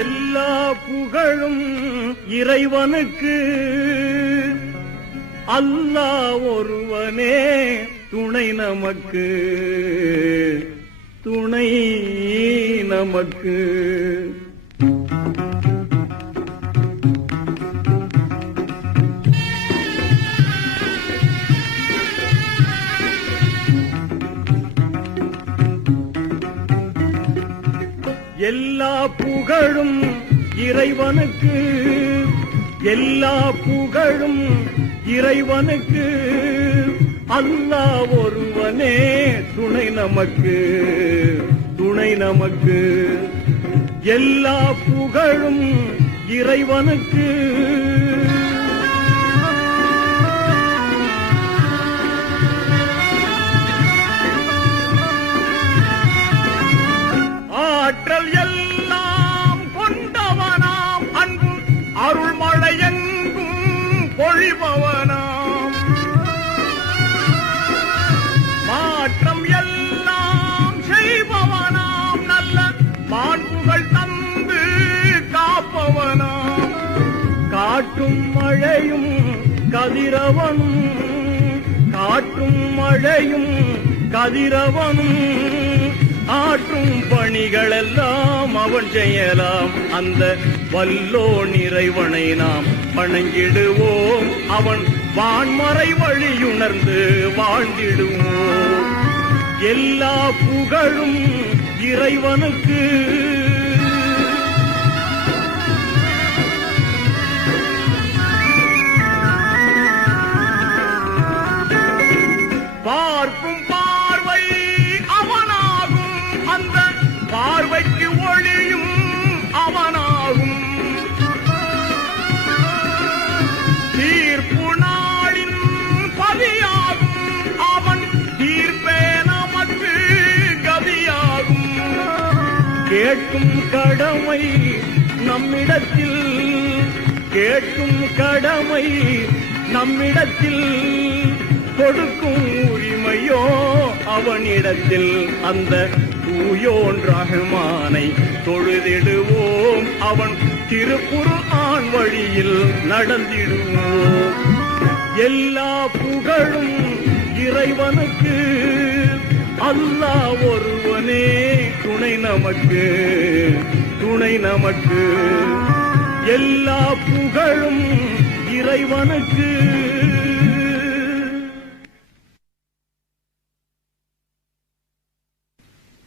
எல்லா புகழும் இறைவனுக்கு, அல்லாஹ் ஒருவனே துணை நமக்கு, துணை நமக்கு. எல்லா புகழும் இறைவனுக்கு, எல்லா புகழும் இறைவனுக்கு, அல்லாஹ் ஒருவனே துணை நமக்கு, துணை நமக்கு. எல்லா புகழும் இறைவனுக்கு. ஆற்றல் எல்லாம் கொண்டவனாம், அன்பு அருள்மழை எங்கும் பொழிபவனாம், மாற்றம் எல்லாம் செய்பவனாம், நல்ல மாண்புகள் தந்து காப்பவனாம், காட்டும் மழையும் கதிரவனும், காட்டும் மழையும் கதிரவனும், ஆற்றும் பணிகளெல்லாம் அவன் செய்யலாம். அந்த வல்லோன் இறைவனை நாம் வணங்கிடுவோம், அவன் வான்மறை வழியுணர்ந்து வாழ்ந்திடுவோம். எல்லா புகழும் இறைவனுக்கு. பார்க்கும் பார்வை அவனாகும், அந்த பார்வைக்கு ஒளியும் அவனாகும், தீர்ப்பு நாளின் பதியாகும், அவன் தீர்ப்பே நமக்கு கதியாகும். கேட்கும் கடமை நம்மிடத்தில், கேட்கும் கடமை நம்மிடத்தில், கொடுக்கும் உரிமையோ அவனிடத்தில். அந்த தூயோன் ரஹ்மானை தொழுதிடுவோம், அவன் திருக்குர்ஆன் வழியில் நடந்திடுவோம். எல்லா புகழும் இறைவனுக்கு, அல்லாஹ் ஒருவனே துணை நமக்கு, துணை நமக்கு. எல்லா புகழும் இறைவனுக்கு.